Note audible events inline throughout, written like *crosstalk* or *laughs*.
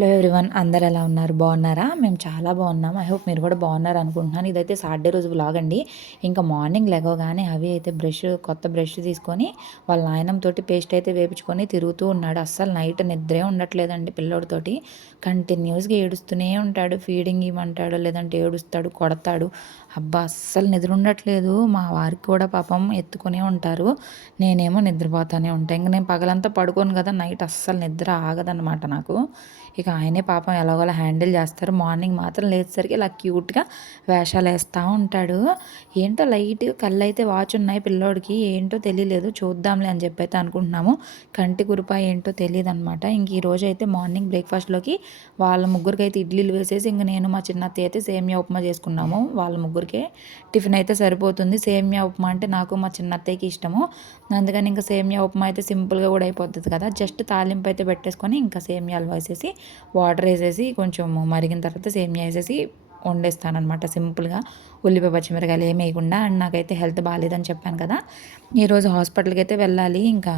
Hello everyone అందరు ఎలా ఉన్నారు? బాగున్నారా? మేము చాలా బాగున్నాం. ఐ హోప్ మీరు కూడా బాగున్నారు అనుకుంటున్నాను. ఇదైతే సాటర్డే రోజు వ్లాగ్ అండి. ఇంకా మార్నింగ్ లెగవగానే అవి అయితే బ్రష్ కొత్త బ్రష్ తీసుకొని వాళ్ళ నాయనంతోటి పేస్ట్ అయితే వేపించుకొని తిరుగుతూ ఉన్నాడు. అస్సలు నైట్ నిద్రే ఉండట్లేదండి పిల్లోడితోటి. కంటిన్యూస్గా ఏడుస్తూనే ఉంటాడు. ఫీడింగ్ ఇవ్వమంటాడు లేదంటే ఏడుస్తాడు కొడతాడు. అబ్బా అస్సలు నిద్ర ఉండట్లేదు. మా వారికి కూడా పాపం ఎత్తుకునే ఉంటారు. నేనేమో నిద్రపోతానే ఉంటాను ఇంకా నేను పగలంతా పడుకోను కదా నైట్ అస్సలు నిద్ర ఆగదన్నమాట నాకు. ఇక ఆయనే పాపం ఎలాగోలా హ్యాండిల్ చేస్తారు. మార్నింగ్ మాత్రం లేచేసరికి ఇలా క్యూట్గా వేషాలు వేస్తూ ఉంటాడు. ఏంటో లైట్గా కళ్ళు అయితే వాచ్ ఉన్నాయి పిల్లోడికి. ఏంటో తెలియలేదు చూద్దాంలే అని చెప్పి అయితే అనుకుంటున్నాము. కంటి కురుప ఏంటో తెలియదు అనమాట ఇంక ఈ రోజు అయితే మార్నింగ్ బ్రేక్ఫాస్ట్లోకి వాళ్ళ ముగ్గురికి అయితే ఇడ్లీలు వేసేసి ఇంక నేను మా చిన్నత్త అయితే సేమియా ఉప్మా చేసుకున్నాము. వాళ్ళ ముగ్గురికి టిఫిన్ అయితే సరిపోతుంది. సేమియా ఉప్మా అంటే నాకు మా చిన్నత్తయ్యకి ఇష్టము. అందుకని ఇంకా సేమియా ఉప్మా అయితే సింపుల్గా కూడా అయిపోతుంది కదా. జస్ట్ తాలింపు అయితే పెట్టేసుకొని ఇంకా సేమియాలు వేసేసి వాటర్ వేసేసి కొంచెం మరిగిన తర్వాత సేమియా వేసేసి వండేస్తానమాట సింపుల్గా. ఉల్లిపాయ పచ్చిమిరకాయలు ఏమి వేయకుండా అండ్ నాకైతే హెల్త్ బాగాలేదని చెప్పాను కదా. ఈరోజు హాస్పిటల్కి అయితే వెళ్ళాలి ఇంకా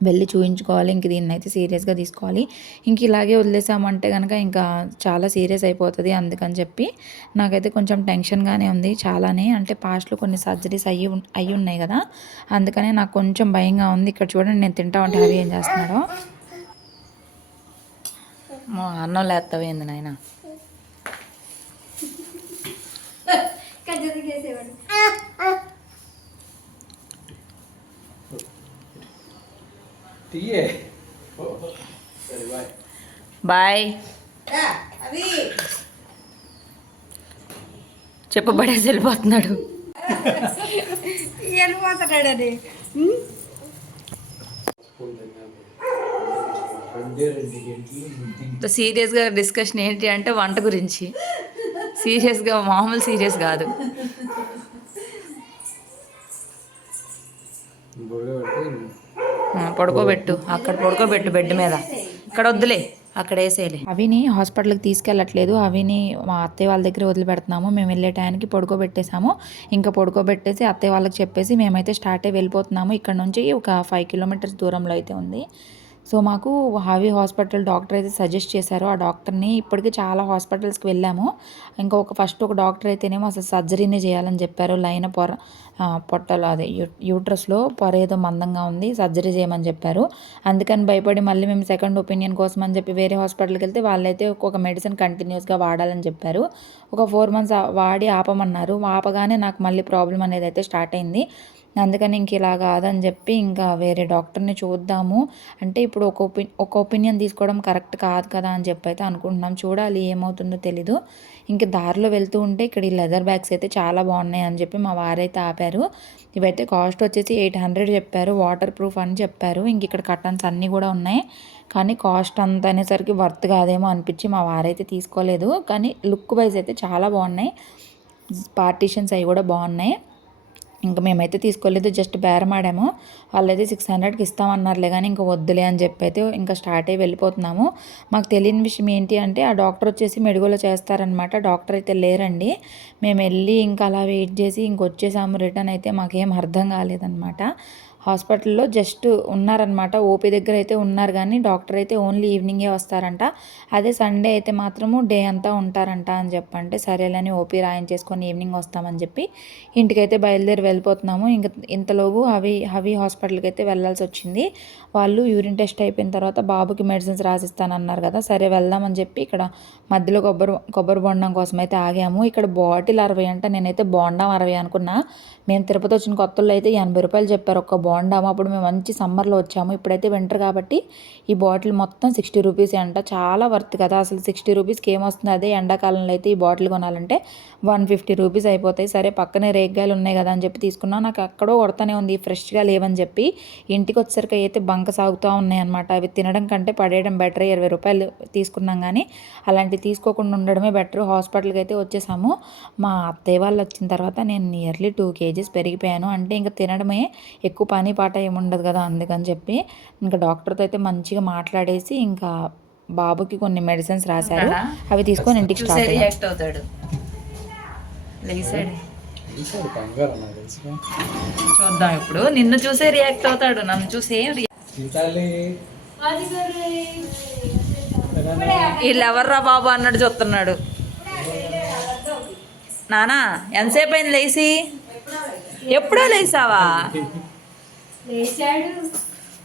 వెళ్ళి చూయించుకోవాలి ఇంక దీన్ని అయితే సీరియస్గా తీసుకోవాలి. ఇంక ఇలాగే వదిలేసామంటే కనుక ఇంకా చాలా సీరియస్ అయిపోతుంది అందుకని చెప్పి నాకైతే కొంచెం టెన్షన్గానే ఉంది చాలానే. అంటే పాస్ట్లో కొన్ని సర్జరీస్ అయ్యి అయ్యి ఉన్నాయి కదా అందుకనే నాకు కొంచెం భయంగా ఉంది. ఇక్కడ చూడండి నేను తింటా ఉంటే అవి ఏం చేస్తున్నాడో మా అన్నం లేస్తావేంది నాయన. బాయ్. బాయ్ చెప్పు పడేసి వెళ్ళిపోతున్నాడు. గంటలు సీరియస్గా డిస్కషన్ ఏంటి అంటే వంట గురించి. సీరియస్గా మామూలు సీరియస్ కాదు. పడుకోబెట్టు అక్కడ పడుకోబెట్టు బెడ్ మీద. ఇక్కడ వద్దులే అక్కడ వేసేయలే. అవిని హాస్పిటల్కి తీసుకెళ్ళట్లేదు. అవిని మా అత్తయ్య వాళ్ళ దగ్గర వదిలిపెడుతున్నాము. మేము వెళ్ళే టైంకి పడుకోబెట్టేసాము ఇంకా పడుకోబెట్టేసి అత్తయ్య వాళ్ళకి చెప్పేసి మేమైతే స్టార్ట్ అయ్యి వెళ్ళిపోతున్నాము. ఇక్కడ నుంచి ఒక ఫైవ్ కిలోమీటర్స్ దూరంలో అయితే ఉంది. సో మాకు హావీ హాస్పిటల్ డాక్టర్ అయితే సజెస్ట్ చేశారు. ఆ డాక్టర్ని ఇప్పటికీ చాలా హాస్పిటల్స్కి వెళ్ళాము. ఇంకా ఒక ఫస్ట్ ఒక డాక్టర్ అయితేనేమో అసలు సర్జరీనే చేయాలని చెప్పారు. లైన్ పొర ఆ, పొట్టలో అదే యూ యూట్రస్లో పొర ఏదో మందంగా ఉంది సర్జరీ చేయమని చెప్పారు. అందుకని భయపడి మళ్ళీ మేము సెకండ్ ఒపీనియన్ కోసం అని చెప్పి వేరే హాస్పిటల్కి వెళ్తే వాళ్ళైతే ఒక మెడిసిన్ కంటిన్యూస్గా వాడాలని చెప్పారు. ఒక ఫోర్ మంత్స్ వాడి ఆపమన్నారు. ఆపగానే నాకు మళ్ళీ ప్రాబ్లం అనేది అయితే స్టార్ట్ అయింది. అందుకని ఇంక ఇలా కాదని చెప్పి ఇంకా వేరే డాక్టర్ని చూద్దాము. అంటే ఇప్పుడు ఒక ఒపీ ఒక ఒపీనియన్ తీసుకోవడం కరెక్ట్ కాదు కదా అని చెప్పి అయితే అనుకుంటున్నాం. చూడాలి ఏమవుతుందో తెలీదు. ఇంక దారిలో వెళ్తూ ఉంటే ఇక్కడ ఈ లెదర్ బ్యాగ్స్ అయితే చాలా బాగున్నాయి అని చెప్పి మా వారైతే ఆపారు. ఇవైతే కాస్ట్ వచ్చేసి ఎయిట్ హండ్రెడ్ చెప్పారు. వాటర్ ప్రూఫ్ అని చెప్పారు. ఇంక ఇక్కడ కర్టన్స్ అన్నీ కూడా ఉన్నాయి. కానీ కాస్ట్ అంత అనేసరికి వర్త్ కాదేమో అనిపించి మా వారైతే తీసుకోలేదు. కానీ లుక్ వైజ్ అయితే చాలా బాగున్నాయి. పార్టీషన్స్ అవి కూడా బాగున్నాయి. ఇంకా మేమైతే తీసుకోలేదు జస్ట్ బేరం ఆడాము. వాళ్ళైతే సిక్స్ హండ్రెడ్కి ఇస్తామన్నారులే కానీ ఇంకా వద్దులే అని చెప్పి అయితే ఇంకా స్టార్ట్ అయ్యి వెళ్ళిపోతున్నాము. మాకు తెలియని విషయం ఏంటి అంటే ఆ డాక్టర్ వచ్చేసి మెడుగులో చేస్తారనమాట డాక్టర్ అయితే లేరండి. మేము వెళ్ళి ఇంకా అలా వెయిట్ చేసి ఇంకొచ్చేసాము రిటర్న్ అయితే మాకేం అర్థం కాలేదన్నమాట. హాస్పిటల్లో జస్ట్ ఉన్నారనమాట ఓపీ దగ్గర అయితే ఉన్నారు కానీ డాక్టర్ అయితే ఓన్లీ ఈవినింగే వస్తారంట. అదే సండే అయితే మాత్రము డే అంతా ఉంటారంట అని చెప్పంటే సరేలని ఓపీ రాయించేసుకొని ఈవినింగ్ వస్తామని చెప్పి ఇంటికైతే బయలుదేరి వెళ్ళిపోతున్నాము. ఇంక ఇంతలోపు హవి హవి హాస్పిటల్కి అయితే వెళ్ళాల్సి వచ్చింది. వాళ్ళు యూరిన్ టెస్ట్ అయిపోయిన తర్వాత బాబుకి మెడిసిన్స్ రాసిస్తానన్నారు కదా సరే వెళ్దామని చెప్పి ఇక్కడ మధ్యలో కొబ్బరి కొబ్బరి బొండం కోసం అయితే ఆగాము. ఇక్కడ బాటిల్ అరవై అంట నేనైతే బోండం అరవై అనుకున్నా. మేము తిరుపతి వచ్చిన కొత్తల్లో అయితే ఎనభై రూపాయలు చెప్పారు ఒక్క బోండాము అప్పుడు మేము మంచి సమ్మర్లో వచ్చాము. ఇప్పుడైతే వింటర్ కాబట్టి ఈ బాటిల్ మొత్తం సిక్స్టీ రూపీస్ అంట చాలా వర్త్ కదా. అసలు సిక్స్టీ రూపీస్కి ఏమొస్తుంది? అదే ఎండాకాలంలో అయితే ఈ బాటిల్ కొనాలంటే వన్ ఫిఫ్టీ రూపీస్ అయిపోతాయి. సరే పక్కనే రేగ్గాయలు ఉన్నాయి కదా అని చెప్పి తీసుకున్నా. నాకు అక్కడో కొడతానే ఉంది. ఫ్రెష్గా లేవని చెప్పి ఇంటికి వచ్చేసరికి అయితే బంక సాగుతూ ఉన్నాయన్నమాట. అవి తినడం కంటే పడేయడం బెటర్. ఇరవై రూపాయలు తీసుకున్నాం కానీ అలాంటివి తీసుకోకుండా ఉండడమే బెటర్. హాస్పిటల్కి అయితే వచ్చేసాము. మా అత్తయ్య వాళ్ళు వచ్చిన తర్వాత నేను నియర్లీ టూ కేజీస్ పెరిగిపోయాను. అంటే ఇంకా తినడమే ఎక్కువ పని పాట ఏముండదు కదా అందుకని చెప్పి ఇంకా డాక్టర్తో అయితే మంచిగా మాట్లాడేసి ఇంకా బాబుకి కొన్ని మెడిసిన్స్ రాశారు. అవి తీసుకొని ఇంటికి స్టార్ట్. రియాక్ట్ అవుతాడు చూద్దాం ఇప్పుడు. నిన్ను చూసే రియాక్ట్ అవుతాడు. నన్ను చూసే వీళ్ళు ఎవర్రా బాబు అన్నట్టు చూస్తున్నాడు నానా ఎంతసేపు అయింది లేచి ఎప్పుడో లేసావా?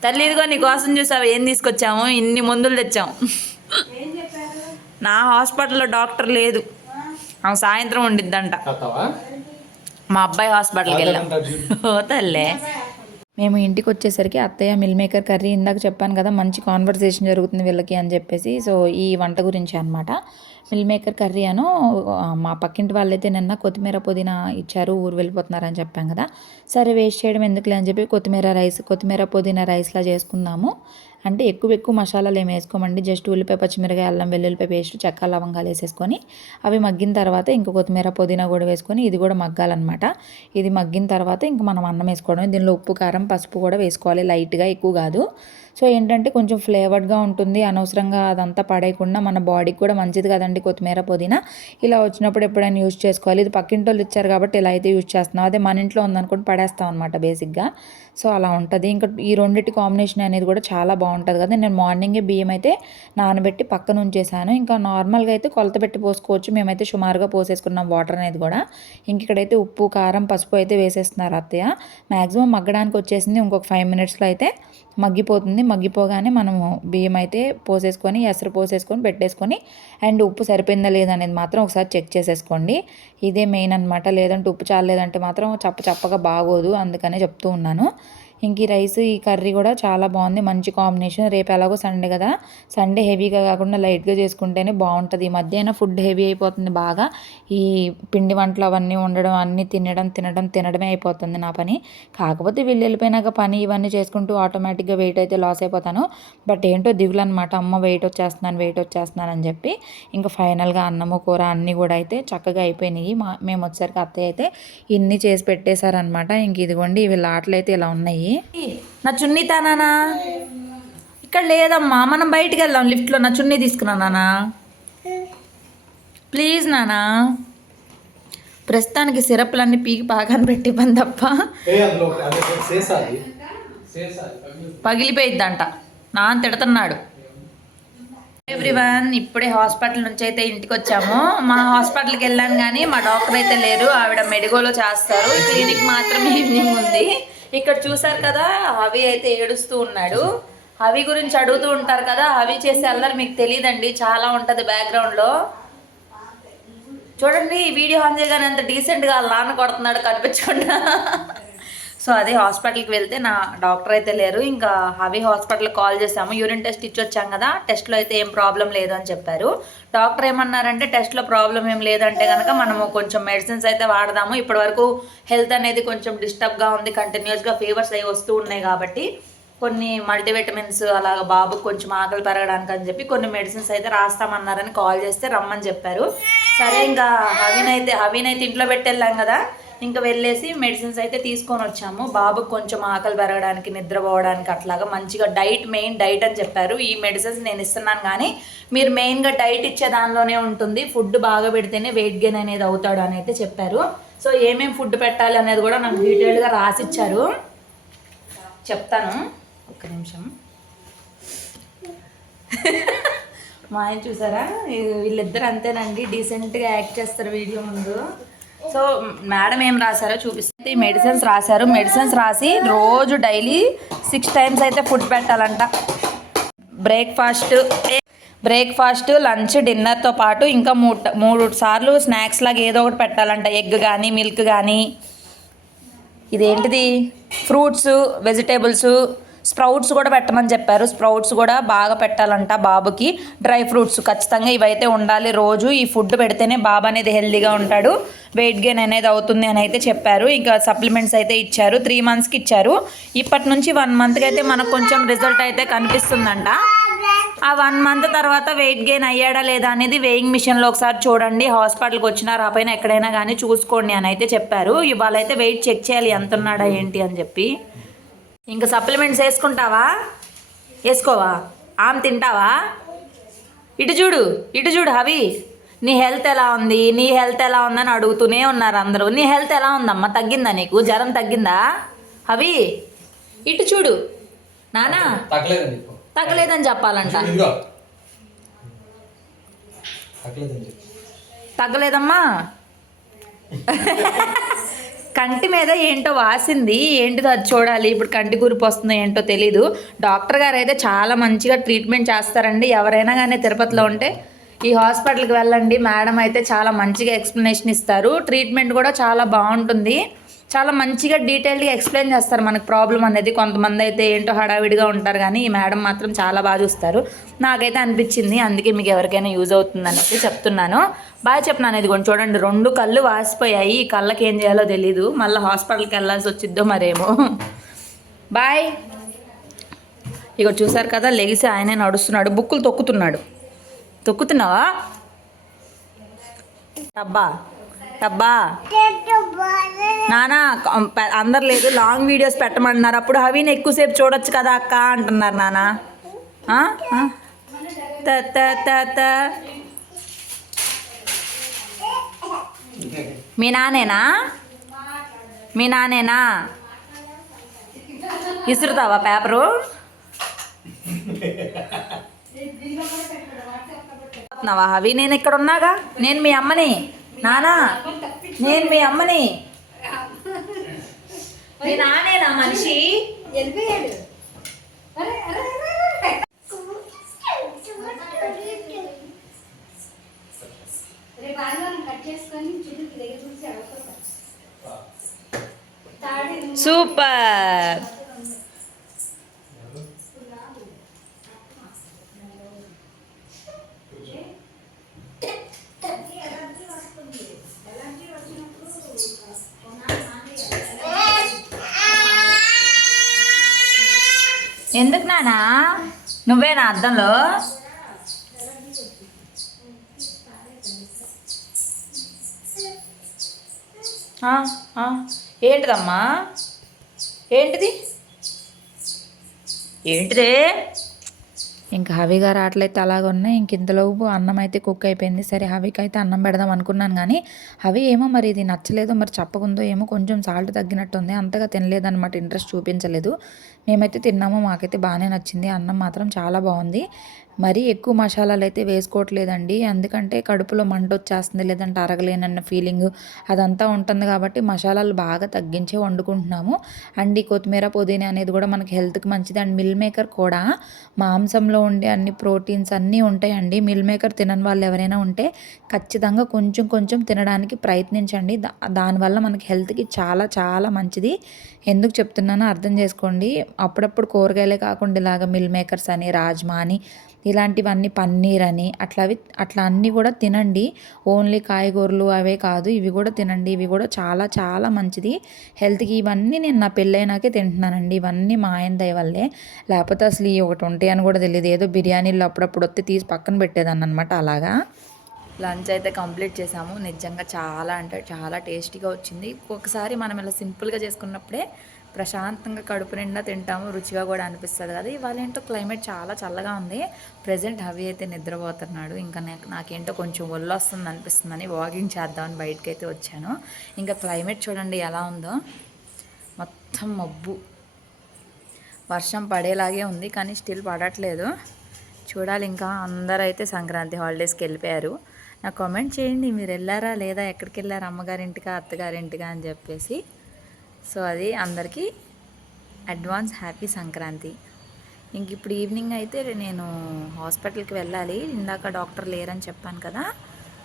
తల్లి ఇదిగో నీ కోసం చూసావా? ఏం తీసుకొచ్చాము? ఇన్ని మందులు తెచ్చాం నా హాస్పిటల్లో డాక్టర్ లేదు. ఆమె సాయంత్రం ఉండిద్దంట. మా అబ్బాయి హాస్పిటల్కి వెళ్ళాం. ఓ తల్లే. మేము ఇంటికి వచ్చేసరికి అత్తయ్య మిల్ మేకర్ కర్రీ ఇందాక చెప్పాను కదా మంచి కాన్వర్సేషన్ జరుగుతుంది వీళ్ళకి అని చెప్పేసి. సో ఈ వంట గురించి అనమాట మిల్ మేకర్ కర్రీ అను మా పక్కింటి వాళ్ళైతే నిన్న కొత్తిమీర పుదీనా ఇచ్చారు ఊరు వెళ్ళిపోతున్నారని చెప్పాం కదా. సరే వేస్ట్ చేయడం ఎందుకులే అని చెప్పి కొత్తిమీర రైస్ కొత్తిమీర పుదీనా రైస్లా చేసుకుందాము. అంటే ఎక్కువ ఎక్కువ మసాలాలు ఏమి వేసుకోమండి? జస్ట్ ఉల్లిపాయ పచ్చిమిరకాయ అల్లం వెల్లుల్లిపాయ పేస్ట్ చెక్క లవంగాలు వేసేసుకొని అవి మగ్గిన తర్వాత ఇంక కొత్తిమీర పుదీనా కూడా వేసుకొని ఇది కూడా మగ్గాలన్నమాట. ఇది మగ్గిన తర్వాత ఇంక మనం అన్నం వేసుకోవడం దీనిలో ఉప్పు కారం పసుపు కూడా వేసుకోవాలి. లైట్గా ఎక్కువ కాదు. సో ఏంటంటే కొంచెం ఫ్లేవర్డ్గా ఉంటుంది. అనవసరంగా అదంతా పడేయకుండా మన బాడీకి కూడా మంచిది కదండి కొత్తిమీర పుదీనా. ఇలా వచ్చినప్పుడు ఎప్పుడైనా యూజ్ చేసుకోవాలి. ఇది పక్కింటి వాళ్ళు ఇచ్చారు కాబట్టి ఇలా అయితే యూజ్ చేస్తున్నాం. అదే మన ఇంట్లో ఉందనుకోండి పడేస్తాం అనమాట బేసిక్గా. సో అలా ఉంటుంది. ఇంకా ఈ రెండింటి కాంబినేషన్ అనేది కూడా చాలా బాగుంటుంది కదా. నేను మార్నింగే బియ్యం అయితే నానబెట్టి పక్కన ఉంచేసాను. ఇంకా నార్మల్గా అయితే కొలత పెట్టి పోసుకోవచ్చు. మేమైతే సుమారుగా పోసేసుకున్నాం వాటర్ అనేది కూడా. ఇంక ఇక్కడైతే ఉప్పు కారం పసుపు అయితే వేసేస్తున్నారు అత్తయ్య. మ్యాక్సిమం మగ్గడానికి వచ్చేసింది ఇంకొక ఫైవ్ మినిట్స్లో అయితే మగ్గిపోతుంది. మగ్గిపోగానే మనము బియ్యం అయితే పోసేసుకొని ఎసరు పోసేసుకొని పెట్టేసుకొని అండ్ ఉప్పు సరిపోయిందా లేదా అనేది మాత్రం ఒకసారి చెక్ చేసేసుకోండి. ఇదే మెయిన్ అనమాట లేదంటే ఉప్పు చాలేదంటే మాత్రం చప్ప చప్పగా బాగోదు అందుకనే చెప్తూ ఉన్నాను. ఇంక ఈ రైస్ ఈ కర్రీ కూడా చాలా బాగుంది. మంచి కాంబినేషన్. రేపు ఎలాగో సండే కదా. సండే హెవీగా కాకుండా లైట్గా చేసుకుంటేనే బాగుంటుంది. ఈ మధ్యాహ్నం ఫుడ్ హెవీ అయిపోతుంది బాగా. ఈ పిండి వంటలు అవన్నీ ఉండడం అన్నీ తినడం తినడం తినడమే అయిపోతుంది నా పని. కాకపోతే వీళ్ళు వెళ్ళిపోయినాక పని ఇవన్నీ చేసుకుంటూ ఆటోమేటిక్గా వెయిట్ అయితే లాస్ అయిపోతాను. బట్ ఏంటో దిగులు అనమాట అమ్మ వెయిట్ వచ్చేస్తున్నాను వెయిట్ వచ్చేస్తున్నాను అని చెప్పి ఇంకా ఫైనల్గా అన్నము కూర అన్నీ కూడా అయితే చక్కగా అయిపోయినాయి. మా మేము వచ్చేసరికి అత్తయ్య అయితే ఇన్ని చేసి పెట్టేశారనమాట. ఇంక ఇదిగోండి వీళ్ళ ఆటలు అయితే ఇలా ఉన్నాయి. నా చున్నీ తానా ఇక్కడ లేదమ్మా మనం బయటికి వెళ్దాం లిఫ్ట్లో. నా చున్నీ తీసుకున్నా నానా. ప్లీజ్ నానా. ప్రస్తుతానికి సిరప్లన్నీ పీకి పాకాన్ని పెట్టి పని తప్ప పగిలిపోయిద్దంట. నాన్న తిడుతున్నాడు. ఎవ్రీవన్ ఇప్పుడే హాస్పిటల్ నుంచి అయితే ఇంటికి వచ్చాము. మా హాస్పిటల్కి వెళ్ళాను కానీ మా డాక్టర్ అయితే లేరు. ఆవిడ మెడిగోలో చేస్తారు. క్లినిక్ మాత్రం ఈవినింగ్ ఉంది. ఇక్కడ చూసారు కదా హవి అయితే ఏడుస్తూ ఉన్నాడు. హవి గురించి అడుగుతూ ఉంటారు కదా హవి చేసే అల్లరి మీకు తెలియదండి చాలా ఉంటుంది బ్యాక్గ్రౌండ్లో చూడండి ఈ వీడియో ఆన్ చేయగానే ఎంత డీసెంట్గా వాళ్ళ నాన్న కొడుతున్నాడు కనిపించకుండా. సో అదే హాస్పిటల్కి వెళ్తే నా డాక్టర్ అయితే లేరు. ఇంకా అవి హాస్పిటల్కి కాల్ చేసాము యూరిన్ టెస్ట్ ఇచ్చి వచ్చాం కదా టెస్ట్లో అయితే ఏం ప్రాబ్లం లేదు అని చెప్పారు. డాక్టర్ ఏమన్నారంటే టెస్ట్లో ప్రాబ్లం ఏం లేదంటే కనుక మనము కొంచెం మెడిసిన్స్ అయితే వాడదాము. ఇప్పటి వరకు హెల్త్ అనేది కొంచెం డిస్టర్బ్గా ఉంది కంటిన్యూస్గా ఫీవర్స్ అవి వస్తూ ఉన్నాయి కాబట్టి కొన్ని మల్టీవిటమిన్స్ అలాగ బాబు కొంచెం ఆకలి పెరగడానికి అని చెప్పి కొన్ని మెడిసిన్స్ అయితే రాస్తామన్నారని కాల్ చేస్తే రమ్మని చెప్పారు. సరే ఇంకా హవీనైతే అయితే ఇంట్లో పెట్టెళ్ళాం కదా. ఇంకా వెళ్ళేసి మెడిసిన్స్ అయితే తీసుకొని వచ్చాము. బాబుకు కొంచెం ఆకలి పెరగడానికి నిద్రపోవడానికి అట్లాగా మంచిగా డైట్ మెయిన్ డైట్ అని చెప్పారు. ఈ మెడిసిన్స్ నేను ఇస్తున్నాను కానీ మీరు మెయిన్గా డైట్ ఇచ్చే దానిలోనే ఉంటుంది. ఫుడ్ బాగా పెడితేనే వెయిట్ గెయిన్ అనేది అవుతాడు అని అయితే చెప్పారు. సో ఏమేమి ఫుడ్ పెట్టాలి అనేది కూడా నాకు డీటెయిల్గా రాసిచ్చారు. చెప్తాను. ఒక్క నిమిషం. మా ఆయన చూసారా? వీళ్ళిద్దరు అంతేనండి. డీసెంట్గా యాక్ట్ చేస్తారు వీడియో ముందు. సో మేడం ఏం రాశారో చూపిస్తే మెడిసిన్స్ రాశారు. మెడిసిన్స్ రాసి రోజు డైలీ సిక్స్ టైమ్స్ అయితే ఫుడ్ పెట్టాలంట. బ్రేక్ఫాస్ట్ బ్రేక్ఫాస్ట్ లంచ్ డిన్నర్తో పాటు ఇంకా మూడు మూడు సార్లు స్నాక్స్ లాగా ఏదో ఒకటి పెట్టాలంట. ఎగ్ కానీ మిల్క్ కానీ ఇదేంటిది? ఫ్రూట్స్ వెజిటేబుల్స్ స్ప్రౌట్స్ కూడా పెట్టమని చెప్పారు. స్ప్రౌట్స్ కూడా బాగా పెట్టాలంట బాబుకి. డ్రై ఫ్రూట్స్ ఖచ్చితంగా ఇవైతే ఉండాలి రోజు. ఈ ఫుడ్ పెడితేనే బాబు అనేది హెల్దీగా ఉంటాడు. వెయిట్ గెయిన్ అనేది అవుతుంది అని అయితే చెప్పారు. ఇంకా సప్లిమెంట్స్ అయితే ఇచ్చారు. త్రీ మంత్స్కి ఇచ్చారు. ఇప్పటి నుంచి వన్ మంత్కి అయితే మనకు కొంచెం రిజల్ట్ అయితే కనిపిస్తుందంట. ఆ వన్ మంత్ తర్వాత వెయిట్ గెయిన్ అయ్యాడా లేదా అనేది వెయింగ్ మిషన్లో ఒకసారి చూడండి. హాస్పిటల్కి వచ్చినా పైన ఎక్కడైనా కానీ చూసుకోండి అని అయితే చెప్పారు. ఇవాళ అయితే వెయిట్ చెక్ చేయాలి. ఎంత ఉన్నాడా ఏంటి అని చెప్పి. ఇంకా సప్లిమెంట్స్ వేసుకుంటావా? వేసుకోవా? ఆమె తింటావా? ఇటు చూడు ఇటు చూడు హవి. నీ హెల్త్ ఎలా ఉంది? నీ హెల్త్ ఎలా ఉందని అడుగుతూనే ఉన్నారు అందరూ. నీ హెల్త్ ఎలా ఉందమ్మా? తగ్గిందా నీకు? జ్వరం తగ్గిందా? హవి ఇటు చూడు. నానా తగ్గలేదని చెప్పాలంట. తగ్గలేదమ్మా? *laughs* కంటి మీద ఏంటో వాసింది ఏంటిదో అది చూడాలి ఇప్పుడు కంటి గురిపు వస్తుందో ఏంటో తెలీదు. డాక్టర్ గారు అయితే చాలా మంచిగా ట్రీట్మెంట్ చేస్తారండి. ఎవరైనా కానీ తిరుపతిలో ఉంటే ఈ హాస్పిటల్కి వెళ్ళండి. మేడం అయితే చాలా మంచిగా ఎక్స్ప్లెనేషన్ ఇస్తారు. ట్రీట్మెంట్ కూడా చాలా బాగుంటుంది. చాలా మంచిగా డీటెయిల్డ్గా ఎక్స్ప్లెయిన్ చేస్తారు మనకు ప్రాబ్లం అనేది. కొంతమంది అయితే ఏంటో హడావిడిగా ఉంటారు కానీ ఈ మేడం మాత్రం చాలా బాగా చూస్తారు. నాకైతే అనిపించింది అందుకే మీకు ఎవరికైనా యూజ్ అవుతుందని చెప్తున్నాను. బాగా చెప్పినాను ఇది కొంచెం చూడండి రెండు కళ్ళు వాసిపోయాయి. ఈ కళ్ళకి ఏం చేయాలో తెలీదు. మళ్ళీ హాస్పిటల్కి వెళ్ళాల్సి వచ్చిద్దో మరేమో. బాయ్ ఇక చూసారు కదా లెగిసి ఆయనే నడుస్తున్నాడు బుక్కులు తొక్కుతున్నాడు. తొక్కుతున్నావా? అబ్బా. అబ్బా. నానా అందరు లేదు లాంగ్ వీడియోస్ పెట్టమంటున్నారు అప్పుడు హవీని ఎక్కువసేపు చూడొచ్చు కదా అక్క అంటున్నారు నానా. త త త త. మీ నానేనా? మీ నానేనా? ఇసురుతావా పేపరు? హవి? నేను ఇక్కడ ఉన్నాగా నేను మీ అమ్మని. నానా నేను మీ అమ్మని. మీ మనిషి. వెళ్ళిపోయాడు. రేపు ఆదివారం కట్ చేసుకొని దగ్గర చూసి అడుగుతా తాడి సూపర్. ఎందుకు నానా? నువ్వేనా అద్దంలో? ఏంటిదమ్మా? ఏంటిది? ఏంటిదే? ఇంకా హవి గారు ఆటలైతే అలాగ ఉన్నాయి. ఇంక ఇంతలోపు అన్నం అయితే కుక్ అయిపోయింది. సరే హవికి అయితే అన్నం పెడదాం అనుకున్నాను కానీ హవి ఏమో మరి ఇది నచ్చలేదు మరి చెప్పకుందో ఏమో కొంచెం సాల్ట్ తగ్గినట్టుంది. అంతగా తినలేదన్నమాట. ఇంట్రెస్ట్ చూపించలేదు. మేమైతే తిన్నాము. మాకైతే బాగానే నచ్చింది. అన్నం మాత్రం చాలా బాగుంది. మరీ ఎక్కువ మసాలాలు అయితే వేసుకోవట్లేదండి. ఎందుకంటే కడుపులో మంట వచ్చేస్తుంది లేదంటే అరగలేనన్న ఫీలింగ్ అదంతా ఉంటుంది కాబట్టి మసాలాలు బాగా తగ్గించే వండుకుంటున్నాము. అండ్ ఈ కొత్తిమీర పుదీనా అనేది కూడా మనకి హెల్త్కి మంచిది. అండ్ మిల్ మేకర్ కూడా మాంసంలో ఉండే అన్ని ప్రోటీన్స్ అన్నీ ఉంటాయండి. మిల్ మేకర్ తినని వాళ్ళు ఎవరైనా ఉంటే ఖచ్చితంగా కొంచెం కొంచెం తినడానికి ప్రయత్నించండి. దా దానివల్ల మనకి హెల్త్కి చాలా చాలా మంచిది. ఎందుకు చెప్తున్నానో అర్థం చేసుకోండి. అప్పుడప్పుడు కూరగాయలే కాకుండా ఇలాగ మిల్ మేకర్స్ అని రాజ్మా అని ఇలాంటివన్నీ పన్నీర్ అని అట్లా అవి అట్లా అన్నీ కూడా తినండి. ఓన్లీ కాయగూరలు అవే కాదు ఇవి కూడా తినండి. ఇవి కూడా చాలా చాలా మంచిది. హెల్త్కి ఇవన్నీ నేను నా పెళ్ళైనాకే తింటున్నానండి. ఇవన్నీ మా ఆయన దయవల్లే. లేకపోతే అసలు ఈ ఒకటి ఉంటాయి అని కూడా తెలియదు ఏదో బిర్యానీలు అప్పుడప్పుడు వస్తే తీసి పక్కన పెట్టేదాన్ని అనమాట అలాగా. లంచ్ అయితే కంప్లీట్ చేసాము. నిజంగా చాలా అంటే చాలా టేస్టీగా వచ్చింది. ఒకసారి మనం ఇలా సింపుల్గా చేసుకున్నప్పుడే ప్రశాంతంగా కడుపు నిండా తింటాము రుచిగా కూడా అనిపిస్తుంది కదా. ఇవాళ ఏంటో క్లైమేట్ చాలా చల్లగా ఉంది. ప్రజెంట్ హవి అయితే నిద్రపోతున్నాడు. ఇంకా నాకు నాకేంటో కొంచెం ఒళ్ళు వస్తుంది అనిపిస్తుందని వాకింగ్ చేద్దామని బయటకు అయితే వచ్చాను. ఇంకా క్లైమేట్ చూడండి ఎలా ఉందో. మొత్తం మబ్బు. వర్షం పడేలాగే ఉంది కానీ స్టిల్ పడట్లేదు. చూడాలి ఇంకా అందరూ అయితే సంక్రాంతి హాలిడేస్కి వెళ్ళిపోయారు. నాకు కామెంట్ చేయండి. మీరు వెళ్ళారా లేదా? ఎక్కడికి వెళ్ళారా? అమ్మగారింటికా అత్తగారింటికా అని చెప్పేసి. సో అది అందరికీ అడ్వాన్స్ హ్యాపీ సంక్రాంతి. ఇంక ఇప్పుడు ఈవినింగ్ అయితే నేను హాస్పిటల్కి వెళ్ళాలి. ఇందాక డాక్టర్ లేరని చెప్పాను కదా.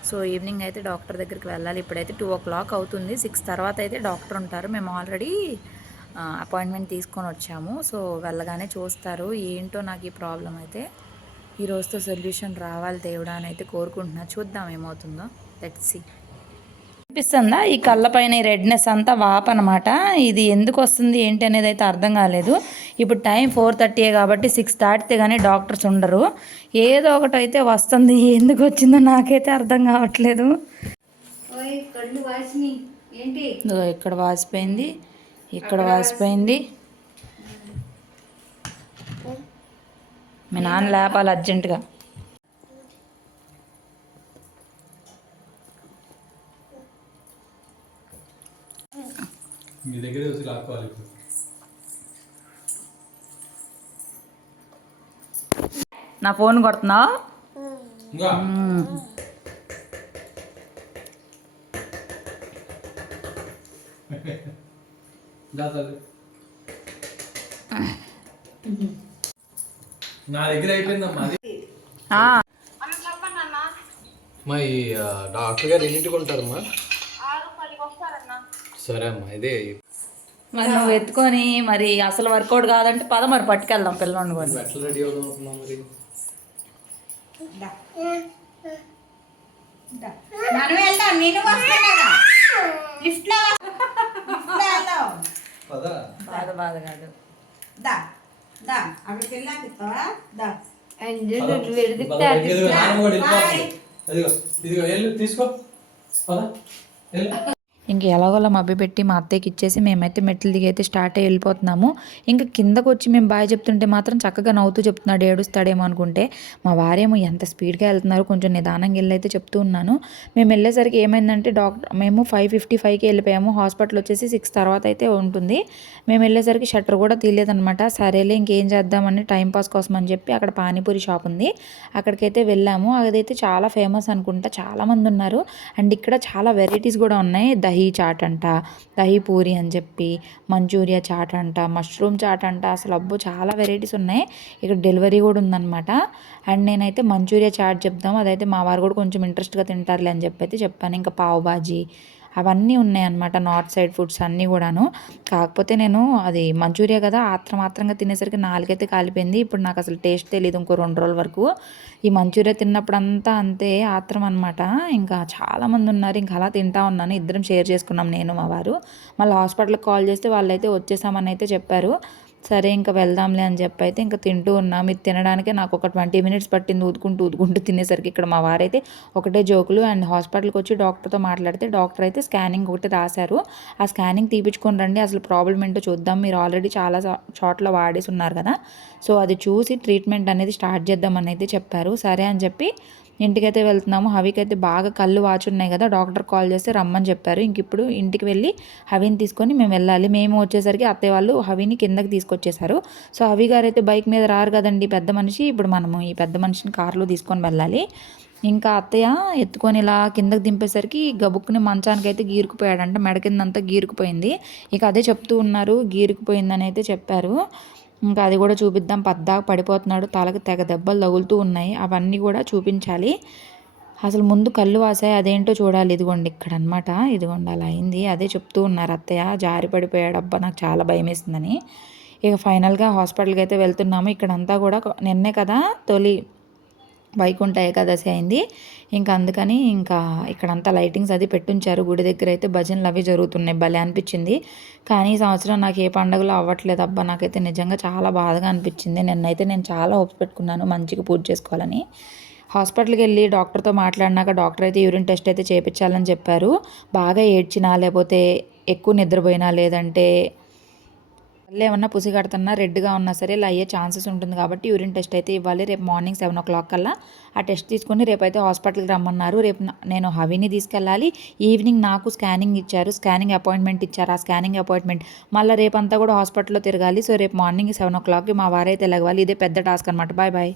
సో ఈవినింగ్ అయితే డాక్టర్ దగ్గరికి వెళ్ళాలి. ఇప్పుడైతే టూ ఓ క్లాక్ అవుతుంది. సిక్స్ తర్వాత అయితే డాక్టర్ ఉంటారు. మేము ఆల్రెడీ అపాయింట్మెంట్ తీసుకొని వచ్చాము. సో వెళ్ళగానే చూస్తారు. ఏంటో నాకు ఈ ప్రాబ్లం అయితే. ఈ రోజుతో సొల్యూషన్ రావాలి దేవుడా అని అయితే కోరుకుంటున్నా. చూద్దాం ఏమవుతుందో. Let's see. అనిపిస్తుందా? ఈ కళ్ళపైన రెడ్నెస్ అంతా వాప్ అనమాట ఇది ఎందుకు వస్తుంది? ఏంటి అనేది అయితే అర్థం కాలేదు. ఇప్పుడు టైం ఫోర్ థర్టీయే కాబట్టి సిక్స్ దాటితే కానీ డాక్టర్స్ ఉండరు. ఏదో ఒకటి అయితే వస్తుంది. ఎందుకు వచ్చిందో నాకైతే అర్థం కావట్లేదు. ఇక్కడ వాసిపోయింది. ఇక్కడ వాసిపోయింది. మీ నాన్న లేపాలి అర్జెంటుగా. మీ దగ్గరే వచ్చి లాక్కోవాలి ఇప్పుడు. నా ఫోన్ కొడుతున్నా? నా దగ్గర అయిపోయిందమ్మా మా ఈ డాక్టర్ గారు ఎన్నింటికి ఉంటారమ్మా? సరే అమ్మా ఇదే మరి నువ్వు ఎత్తుకొని మరి అసలు వర్కౌట్ కాదంటే పద మరి పట్టుకెళ్దాం అనుకున్నాం మరి మనం వెళ్దాం నేను లిఫ్ట్లో బాధ బాధ కాదు. దా. దా. దా. తీసుకో. పదా. వెళ్ళు. ఇంక ఎలాగోలా మభ్య పెట్టి మా అత్తయ్యకి ఇచ్చేసి మేమైతే మెట్లు దిగి అయితే స్టార్ట్ అయ్యి వెళ్ళిపోతున్నాము. ఇంకా కిందకు వచ్చి మేము బాయ్ చెప్తుంటే మాత్రం చక్కగా నవ్వుతూ చెప్తున్నాడు ఏడుస్తాడేమో అనుకుంటే. మా వారేమో ఎంత స్పీడ్గా వెళ్తున్నారు కొంచెం నిదానంగా వెళ్ళైతే అయితే చెప్తూ ఉన్నాను. మేము వెళ్ళేసరికి ఏమైందంటే డాక్టర్ మేము ఫైవ్ ఫిఫ్టీ ఫైవ్కి వెళ్ళిపోయాము. హాస్పిటల్ వచ్చేసి సిక్స్ తర్వాత అయితే ఉంటుంది. మేము వెళ్ళేసరికి షట్టర్ కూడా తీయలేదనమాట సరేలే ఇంకేం చేద్దామని టైం పాస్ కోసం అని చెప్పి అక్కడ పానీపూరి షాప్ ఉంది. అక్కడికైతే వెళ్ళాము. అదైతే చాలా ఫేమస్ అనుకుంటా. చాలామంది ఉన్నారు. అండ్ ఇక్కడ చాలా వెరైటీస్ కూడా ఉన్నాయి. దహీ చాట్ అంట దహీ పూరి అని చెప్పి మంచూరియా చాట్ అంట మష్రూమ్ చాట్ అంట అసలు అబ్బో చాలా వెరైటీస్ ఉన్నాయి. ఇక్కడ డెలివరీ కూడా ఉందన్నమాట. అండ్ నేనైతే మంచూరియా చాట్ చెప్దాం అదైతే మా వారు కూడా కొంచెం ఇంట్రెస్ట్గా తింటారులే అని చెప్పి అయితే చెప్పాను. ఇంకా పావు బాజీ అవన్నీ ఉన్నాయి అన్నమాట నార్త్ సైడ్ ఫుడ్స్ అన్నీ కూడాను. కాకపోతే నేను అది మంచూరియా కదా ఆత్రమాత్రంగా తినేసరికి నాలుగైతే కాలిపోయింది. ఇప్పుడు నాకు అసలు టేస్ట్ తెలియదు ఇంకో రెండు రోజుల వరకు. ఈ మంచూరియా తిన్నప్పుడంతా అంతే ఆత్రం అనమాట ఇంకా చాలామంది ఉన్నారు ఇంకా అలా తింటా ఉన్నాను. ఇద్దరం షేర్ చేసుకున్నాం నేను మా వారు. మళ్ళీ హాస్పిటల్కి కాల్ చేస్తే వాళ్ళైతే వచ్చేసామని అయితే చెప్పారు. సరే ఇంకా వెళ్దాంలే అని చెప్పి అయితే ఇంకా తింటూ ఉన్నాం. ఇది తినడానికే నాకు ఒక ట్వంటీ మినిట్స్ పట్టింది ఊదుకుంటూ ఊదుకుంటూ తినేసరికి ఇక్కడ మా వారైతే ఒకటే జోకులు అండ్ హాస్పిటల్కి వచ్చి డాక్టర్తో మాట్లాడితే డాక్టర్ అయితే స్కానింగ్ ఒకటి రాశారు. ఆ స్కానింగ్ తీపించుకొని రండి అసలు ప్రాబ్లం ఏంటో చూద్దాం. మీరు ఆల్రెడీ చాలా చోట్ల వాడేసి ఉన్నారు కదా. సో అది చూసి ట్రీట్మెంట్ అనేది స్టార్ట్ చేద్దామని అయితే చెప్పారు. సరే అని చెప్పి ఇంటికైతే వెళ్తున్నాము. హవికి అయితే బాగా కళ్ళు వాచున్నాయి కదా. డాక్టర్ కాల్ చేస్తే రమ్మని చెప్పారు. ఇంక ఇప్పుడు ఇంటికి వెళ్ళి హవిని తీసుకొని మేము వెళ్ళాలి. మేము వచ్చేసరికి అత్తయ్య వాళ్ళు హవిని కిందకి తీసుకొచ్చేసారు సో హవి గారు అయితే బైక్ మీద రారు కదండి. పెద్ద మనిషి. ఇప్పుడు మనము ఈ పెద్ద మనిషిని కారులో తీసుకొని వెళ్ళాలి. ఇంకా అత్తయ్య ఎత్తుకొని ఇలా కిందకి దింపేసరికి గబుక్కుని మంచానికి అయితే గీరుకుపోయాడంట. మెడ కిందంతా గీరుకుపోయింది. ఇక అదే చెప్తూ ఉన్నారు. గీరుకుపోయిందని అయితే చెప్పారు. ఇంకా అది కూడా చూపిద్దాం. పద్దాక పడిపోతున్నాడు. తలకు తెగ దెబ్బలు తగులుతూ ఉన్నాయి. అవన్నీ కూడా చూపించాలి. అసలు ముందు కళ్ళు వాసాయి. అదేంటో చూడాలి. ఇదిగోండి ఇక్కడ అనమాట ఇదిగోండి అలా అయింది. అదే చెప్తూ ఉన్నారు అత్తయ్య. జారి పడిపోయాడు. అబ్బా నాకు చాలా భయం వేసిందని. ఇక ఫైనల్గా హాస్పిటల్కి అయితే వెళ్తున్నాము. ఇక్కడంతా కూడా నిన్నే కదా తొలి వైకుంఠ ఏకాదశి అయింది. ఇంకా అందుకని ఇంకా ఇక్కడంతా లైటింగ్స్ అది పెట్టుంచారు. గుడి దగ్గర అయితే భజనలు అవి జరుగుతున్నాయి. భలే అనిపించింది. కానీ ఈ సంవత్సరం నాకు ఏ పండుగలు అవ్వట్లేదు అబ్బా. నాకైతే నిజంగా చాలా బాధగా అనిపించింది. నిన్నైతే నేను చాలా హోప్స్ పెట్టుకున్నాను మంచిగా పూజ చేసుకోవాలని. హాస్పిటల్కి వెళ్ళి డాక్టర్తో మాట్లాడినాక డాక్టర్ అయితే యూరిన్ టెస్ట్ అయితే చేయించాలని చెప్పారు. బాగా ఏడ్చినా లేకపోతే ఎక్కువ నిద్రపోయినా లేదంటే మళ్ళీ ఏమన్నా పుసి కడుతున్నా రెడ్గా ఉన్నా సరే ఇలా అయ్యే ఛాన్సెస్ ఉంటుంది కాబట్టి యూరిన్ టెస్ట్ అయితే ఇవ్వాలి. రేపు మార్నింగ్ సెవెన్ ఓ క్లాక్ కల్లా ఆ టెస్ట్ తీసుకొని రేపైతే హాస్పిటల్కి రమ్మన్నారు. రేపు నేను హవిని తీసుకెళ్ళాలి. ఈవినింగ్ నాకు స్కానింగ్ ఇచ్చారు. స్కానింగ్ అపాయింట్మెంట్ ఇచ్చారు. ఆ స్కానింగ్ అపాయింట్మెంట్ మళ్ళీ రేపంతా కూడా హాస్పిటల్లో తిరగాలి. సో రేపు మార్నింగ్ సెవెన్ ఓ క్లాక్కి మా వారైతే లెగవాలి. ఇదే పెద్ద టాస్క్ అనమాట బాయ్ బాయ్.